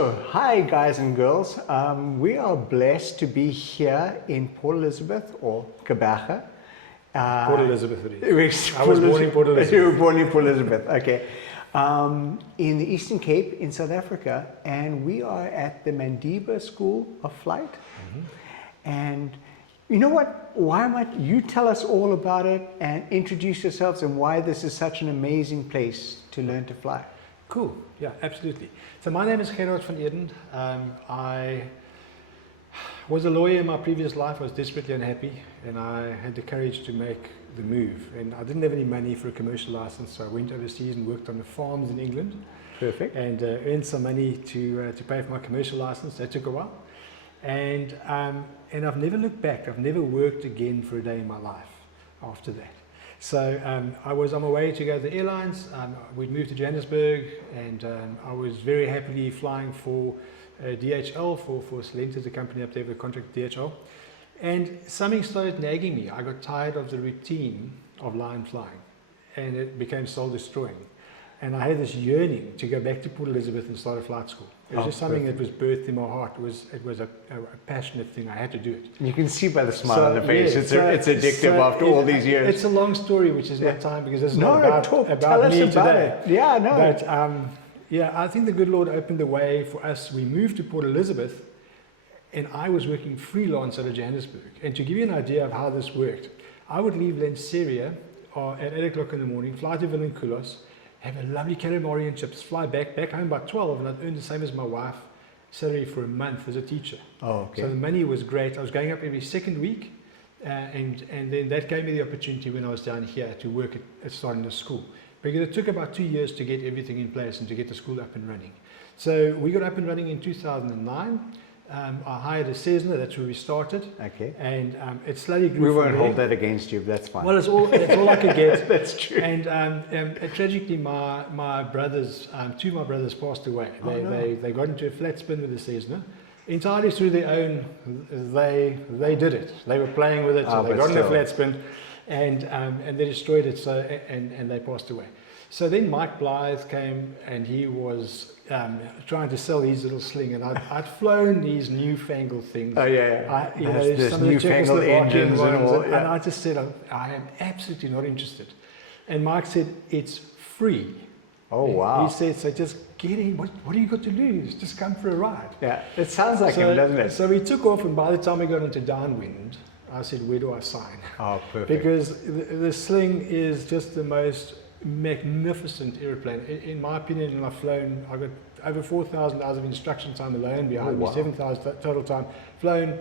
Hi guys and girls, we are blessed to be here in Port Elizabeth or Kabaga. Port Elizabeth it is. Which I was born in Port Elizabeth. You were born in Port Elizabeth, okay. In the Eastern Cape in South Africa, and we are at the Madiba School of Flight. And you know what, why might you tell us all about it and introduce yourselves and why this is such an amazing place to learn to fly? Cool, yeah, absolutely. So my name is Gerard van Eden. I was a lawyer in my previous life. I was desperately unhappy and I had the courage to make the move. And I didn't have any money for a commercial license, so I went overseas and worked on the farms in England. Perfect. And earned some money to pay for my commercial license. That took a while. And I've never looked back. I've never worked again for a day in my life after that. So I was on my way to go to the airlines. We'd moved to Johannesburg, and I was very happily flying for DHL, for Salenta, the company up there with a contract with DHL. And something started nagging me. I got tired of the routine of line flying, and it became soul destroying. And I had this yearning to go back to Port Elizabeth and start a flight school. It was just something that was birthed in my heart. It was a passionate thing. I had to do it. You can see by the smile on the face, yeah, it's addictive after all these years. It's a long story, which is not time, because it's not about me today. Yeah, no. But yeah, I think the good Lord opened the way for us. We moved to Port Elizabeth, and I was working freelance out of Johannesburg. And to give you an idea of how this worked, I would leave Lanseria at 8 o'clock in the morning, fly to Villankoulos, have a lovely calamari and chips, fly back home by 12, and I'd earn the same as my wife salary for a month as a teacher. Oh, okay. So the money was great. I was going up every second week, and then that gave me the opportunity when I was down here to work at starting the school, because it took about 2 years to get everything in place and to get the school up and running. So we got up and running in 2009. I hired a Cessna, that's where we started. Okay. And it slowly grew. We won't hold that against you, that's fine. Well, it's all I could get. That's true. And tragically, my brothers, two of my brothers passed away. They got into a flat spin with the Cessna. Entirely through their own, they did it. They were playing with it, so they got into a flat spin, and they destroyed it. So and they passed away. So then Mike Blythe came, and he was trying to sell his little sling, and I'd flown these newfangled things. Oh yeah, there's some newfangled engines and all. And I just said, I am absolutely not interested. And Mike said, it's free. Oh wow. He said, so just get in. What do you got to lose? Just come for a ride. Yeah, it sounds like him, doesn't it? So we took off, and by the time we got into downwind, I said, where do I sign? Oh, perfect. Because the sling is just the most magnificent aeroplane. In my opinion, and I've flown, I've got over 4,000 hours of instruction time alone, behind me 7,000 total time flown.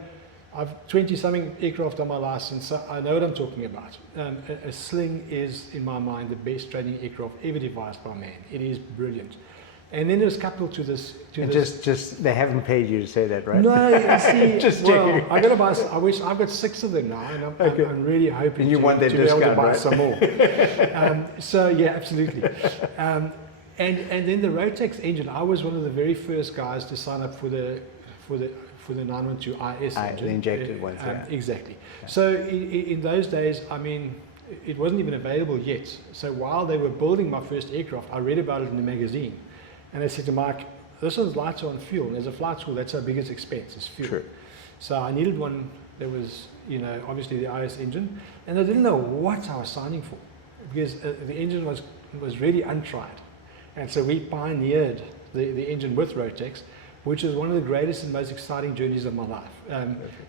I've 20-something aircraft on my license, so I know what I'm talking about. A sling is, in my mind, the best training aircraft ever devised by man. It is brilliant. And then it was coupled to this. Just they haven't paid you to say that, right? No, you see, just well, I got to buy. I've got 6 of them now, and I'm really hoping and you want that to be able to buy right? some more. So yeah, absolutely. And then the Rotex engine. I was one of the very first guys to sign up for the 912 IS engine. The injected ones. Yeah. Exactly. Yeah. So in those days, I mean, it wasn't even available yet. So while they were building my first aircraft, I read about it in the magazine. And I said to Mike, this one's lights on fuel. And as a flight school, that's our biggest expense, is fuel. True. So I needed one that was, obviously the IS engine. And I didn't know what I was signing for, because the engine was really untried. And so we pioneered the engine with Rotex, which is one of the greatest and most exciting journeys of my life.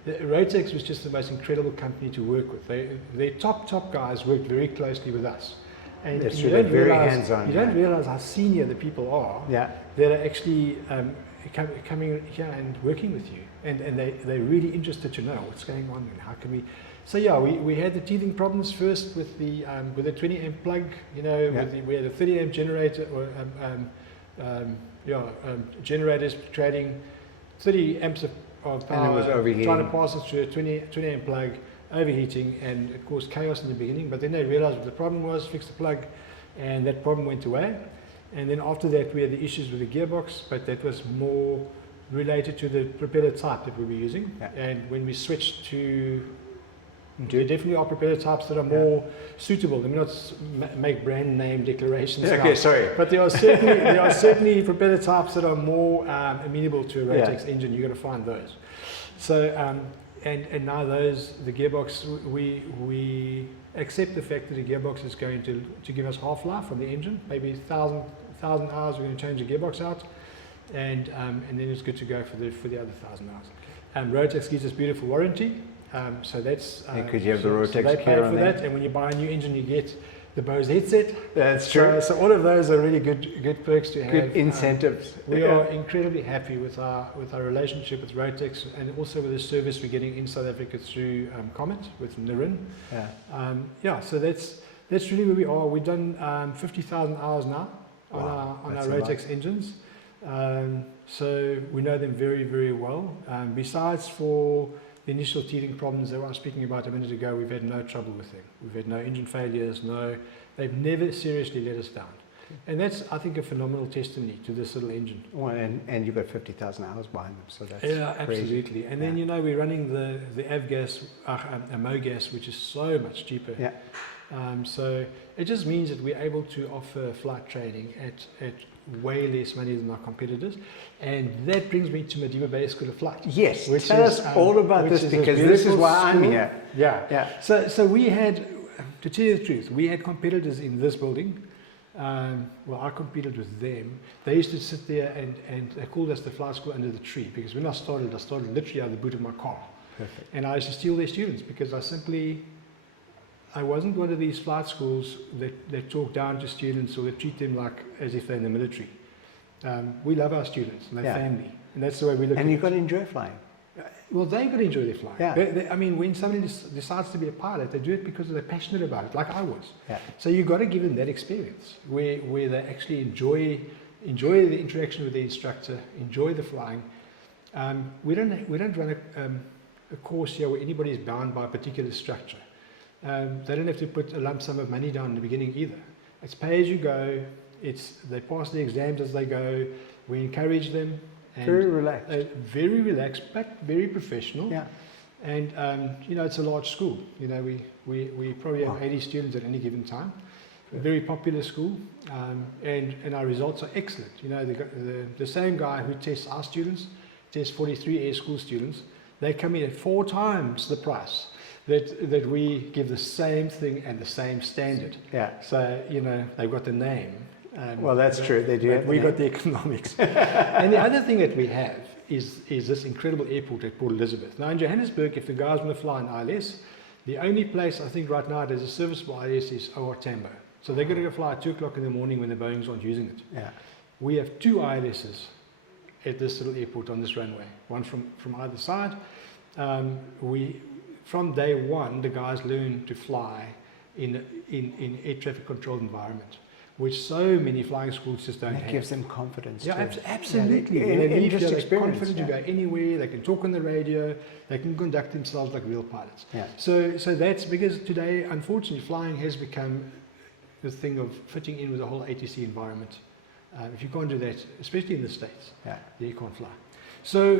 Rotex was just the most incredible company to work with. Their top guys worked very closely with us. And you don't realize how senior the people are that are actually coming here and working with you, and they're really interested to know what's going on and how can we. So yeah, we had the teething problems first with the 20 amp plug. We had a 30 amp generator generators trading 30 amps of power, and it was overheating. Trying to pass it through a 20 amp plug. Overheating, and it caused chaos in the beginning, but then they realized what the problem was, fixed the plug, and that problem went away. And then after that we had the issues with the gearbox, but that was more related to the propeller type that we were using. And when we switched to There definitely are propeller types that are more suitable. Let me not make brand name declarations. Okay, sorry. But there are certainly propeller types that are more amenable to a Rotex engine. You're going to find those. So and now the gearbox, we accept the fact that the gearbox is going to give us half-life from the engine, maybe 1,000 hours. We're going to change the gearbox out, and then it's good to go for the other 1,000 hours. Rotex gives us beautiful warranty. So that's because you have the Rotex so they pay care for on that, there. and when you buy a new engine, you get the Bose headset. That's true. So all of those are really good perks to have. Good incentives. We are incredibly happy with our relationship with Rotex, and also with the service we're getting in South Africa through Comet with Narin. So that's really where we are. We've done 50,000 hours now on our Rotex engines. So we know them very, very well. Besides for the initial teething problems that I was speaking about a minute ago, we've had no trouble with them. We've had no engine failures, they've never seriously let us down. And that's, I think, a phenomenal testimony to this little engine. Well, and you've got 50,000 hours behind them, so that's crazy. Absolutely. And then, we're running the avgas, MoGas, which is so much cheaper. Yeah. So it just means that we're able to offer flight training at way less money than our competitors, and that brings me to Madiba Bay School of Flight. Yes, tell us all about this, because this is why I'm here. Yeah. So we had, to tell you the truth, we had competitors in this building. Well, I competed with them. They used to sit there and they called us the flight school under the tree, because when I started literally out of the boot of my car. Perfect. And I used to steal their students because I wasn't one of these flight schools that talk down to students or that treat them like as if they're in the military. We love our students and their family, and that's the way we look at it. And you've got to enjoy flying. Well, they've got to enjoy their flying. Yeah. I mean, when somebody decides to be a pilot, they do it because they're passionate about it, like I was. Yeah. So you've got to give them that experience where they actually enjoy the interaction with the instructor, enjoy the flying. We don't run a course here where anybody is bound by a particular structure. They don't have to put a lump sum of money down in the beginning either. It's pay as you go. They pass the exams as they go. We encourage them. And very relaxed. Very relaxed, but very professional. Yeah. And it's a large school. We probably have 80 students at any given time. A very popular school, and our results are excellent. The same guy who tests our students tests 43 air school students. They come in at 4 times the price that we give the same thing and the same standard. Yeah. So they've got the name. Well, that's true. They do. We got the economics. And the other thing that we have is this incredible airport at Port Elizabeth. Now in Johannesburg, if the guys want to fly an ILS, the only place I think right now there's a serviceable ILS is OR Tambo. So they're going to go fly at 2 o'clock in the morning when the Boeings aren't using it. Yeah. We have 2 ILSs at this little airport on this runway, one from either side. From day one, the guys learn to fly in air traffic controlled environment, which so many flying schools just don't have. That gives them confidence. Yeah, too. absolutely. Yeah, When they leave just here, they're experience, confident to go anywhere. They can talk on the radio. They can conduct themselves like real pilots. Yeah. So that's because today, unfortunately, flying has become the thing of fitting in with the whole ATC environment. If you can't do that, especially in the States, you can't fly. So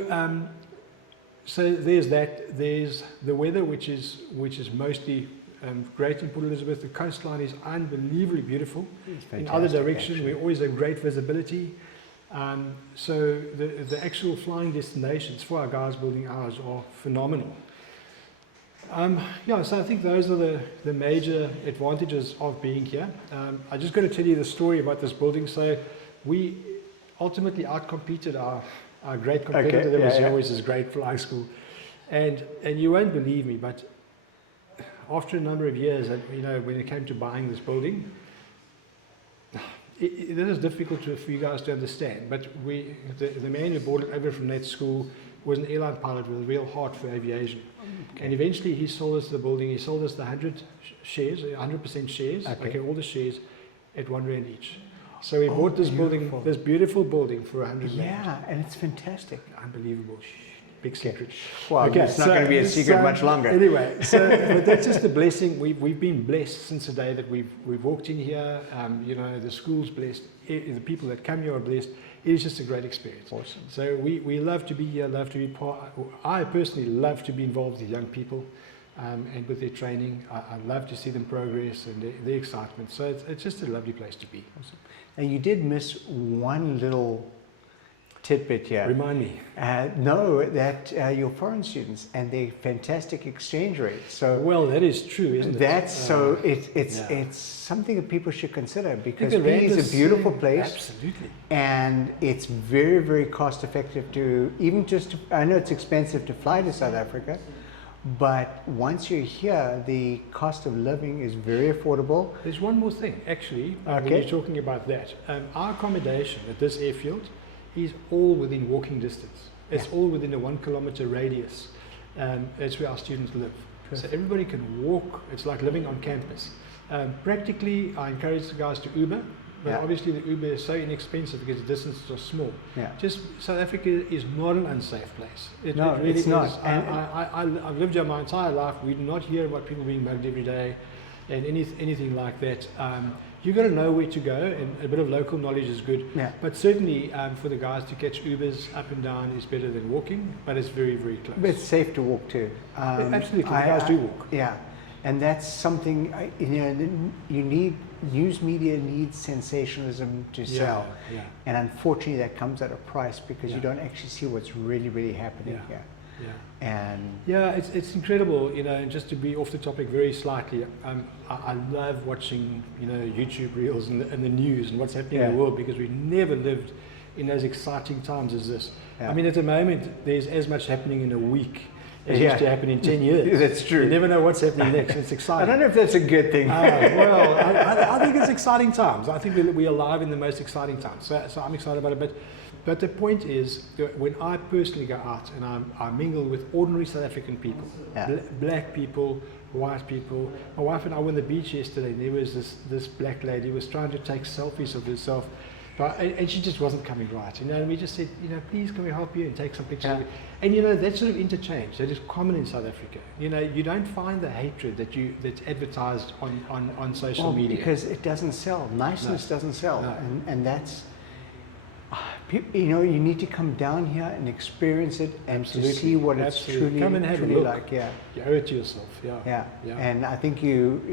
there's that. There's the weather, which is mostly great in Port Elizabeth. The coastline is unbelievably beautiful. In other directions, we always have great visibility. So the actual flying destinations for our guys building ours are phenomenal. So I think those are the major advantages of being here. I just got to tell you the story about this building. So we ultimately outcompeted our great competitor that was here, which is great flying school. And you won't believe me, but after a number of years, when it came to buying this building, it is difficult for you guys to understand. But the man who bought it over from that school was an airline pilot with a real heart for aviation. Okay. And eventually he sold us the building. He sold us the 100% shares, all the shares at R1 each. So we bought this building, this beautiful building for 100 rand. Yeah, and it's fantastic. Unbelievable. Big secret. Well, it's not going to be a secret much longer. Anyway, but that's just a blessing. We've been blessed since the day that we've walked in here. The school's blessed. The people that come here are blessed. It is just a great experience. Awesome. So we love to be here, love to be part. I personally love to be involved with young people. and with their training. I love to see them progress and their excitement. So it's just a lovely place to be. Now you did miss one little tidbit here. Remind me. No, that your foreign students and their fantastic exchange rate. So Well, that is true, isn't it? that's so it's yeah. it's something that people should consider, because the PE rand is a beautiful place. Absolutely. And it's very, very cost effective to even just, I know it's expensive to fly to South Africa, but once you're here, the cost of living is very affordable. There's one more thing, actually, when Okay. you're talking about that. Our accommodation at this airfield is all within walking distance. It's Yeah. all within a 1 kilometer radius. That's where our students live. So everybody can walk. It's like living on campus. Practically, I encourage the guys to Uber, but Yeah. obviously the Uber is so inexpensive because the distances are small. Yeah. Just South Africa is not an unsafe place. No, it really it's not. is. And- I've lived here my entire life. We do not hear about people being mugged every day and anything like that. You've got to know where to go, and a bit of local knowledge is good. Yeah. But certainly for the guys to catch Ubers up and down is better than walking, but it's very, very close. But it's safe to walk too. Absolutely, the guys do walk. Yeah, and that's something, you need, news media needs sensationalism to sell. Yeah. And unfortunately that comes at a price, because you Yeah. don't actually see what's really, really happening Yeah. here. Yeah. And Yeah, it's incredible, and just to be off the topic very slightly, I love watching, YouTube reels and the news and what's happening in Yeah. the world, because we've never lived in those exciting times as this. Yeah. I mean, at the moment, there's as much happening in a week as Yeah. used to happen in 10 years. That's true. You never know what's happening next. It's I exciting. don't know if that's a good thing. Well, I think it's exciting times. I think we're alive in the most exciting times. So I'm excited about it. But the point is, that when I personally go out and I mingle with ordinary South African people, Yeah. black people, white people. My wife and I were on the beach yesterday, and there was this black lady who was trying to take selfies of herself, and she just wasn't coming right. And we just said, please, can we help you and take some pictures of you? And that sort of interchange, that is common in South Africa. You don't find the hatred that's advertised on social media. Because it doesn't sell. Niceness doesn't sell. No. And that's, you need to come down here and experience it and Absolutely. to see what Absolutely. it's truly, Come and have a truly look. like. Yeah. You owe it to yourself. Yeah. Yeah. And I think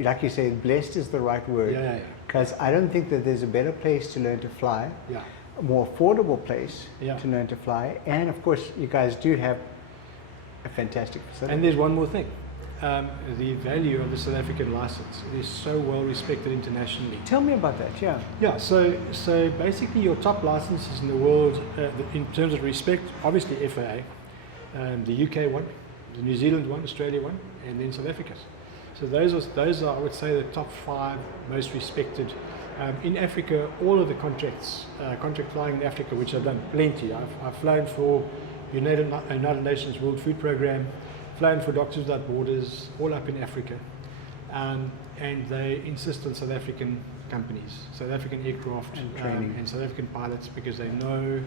like you say, blessed is the right word. Yeah. Because I don't think that there's a better place to learn to fly, Yeah. a more affordable place Yeah. to learn to fly. And of course, you guys do have a fantastic facility. And there's one more thing. The value of the South African license. It is so well respected internationally. Tell me about that, yeah. Yeah, so basically your top licenses in the world, in terms of respect, obviously FAA, the UK one, the New Zealand one, Australia one, and then South Africa's. So those are I would say, the top 5 most respected. In Africa, all of the contract flying in Africa, which I've done plenty. I've flown for United Nations World Food Programme, flown for Doctors Without Borders, all up in Africa. And they insist on South African companies, South African aircraft And training. and South African pilots, because they know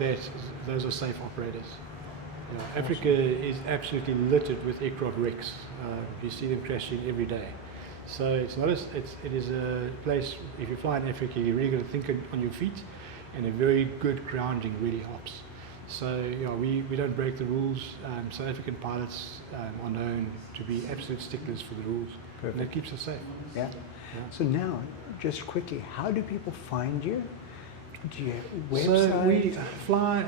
that those are safe operators. Africa is absolutely littered with aircraft wrecks. You see them crashing every day. So it is a place, if you fly in Africa, you're really going to think on your feet, and a very good grounding really helps. So we don't break the rules. South African pilots are known to be absolute sticklers for the rules. Perfect. And that keeps us safe. Yeah. So now, just quickly, how do people find you? Do you have a website? So we fly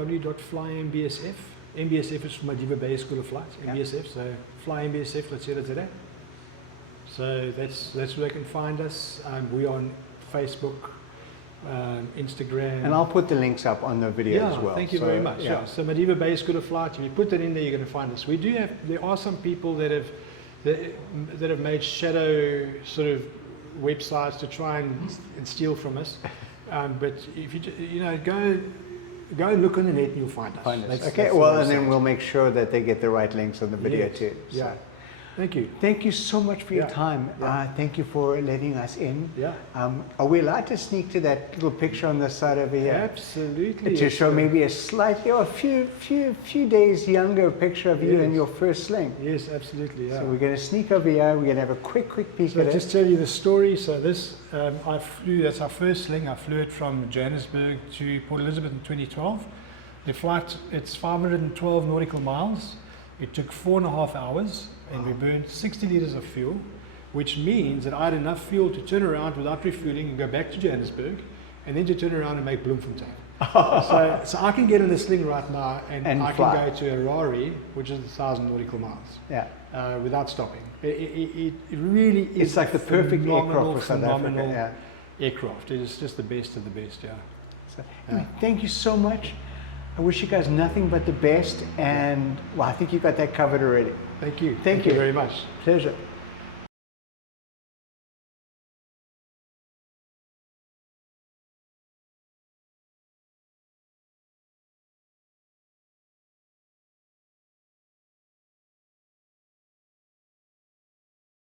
www.flymbsf. MBSF is Madiba Bay School of Flight. Yeah. MBSF. So flymbsf.co.za. So that's where they can find us. We're on Facebook, Instagram. And I'll put the links up on the video Yeah, as well. thank you So, very much. yeah. Yeah. So Madiba Bay School of Flight. If you put that in there, you're going to find us. There are some people that have made shadow sort of websites to try and steal from us. But if you go and look on the net and you'll find us. Find us. That's Okay, the well, and then website. we'll make sure that they get the right links on the video Yes. too. So, Yeah. Thank you. thank you so much for your Yeah. time. Yeah. Thank you for letting us in. Yeah. Are we allowed to sneak to that little picture on the side over here? Absolutely. To show maybe a slightly, or a few days younger picture of you in Yes. your first sling. Yes, absolutely. Yeah. So we're going to sneak over here. We're going to have a quick peek So at it. just tell you the story. So this, that's our first sling. I flew it from Johannesburg to Port Elizabeth in 2012. The flight, it's 512 nautical miles. It took 4.5 hours, and we burned 60 liters of fuel, which means that I had enough fuel to turn around without refueling and go back to Johannesburg, and then to turn around and make Bloemfontein. So I can get in a sling right now, and I fly. can go to Harare, which is 1,000 nautical miles, Yeah. without stopping. It really is. It's like the perfect aircraft for South Africa. phenomenal Yeah. aircraft. It is just the best of the best. Yeah. So, anyway, thank you so much. I wish you guys nothing but the best, and well, I think you got that covered already. Thank you. Thank you very much. Pleasure.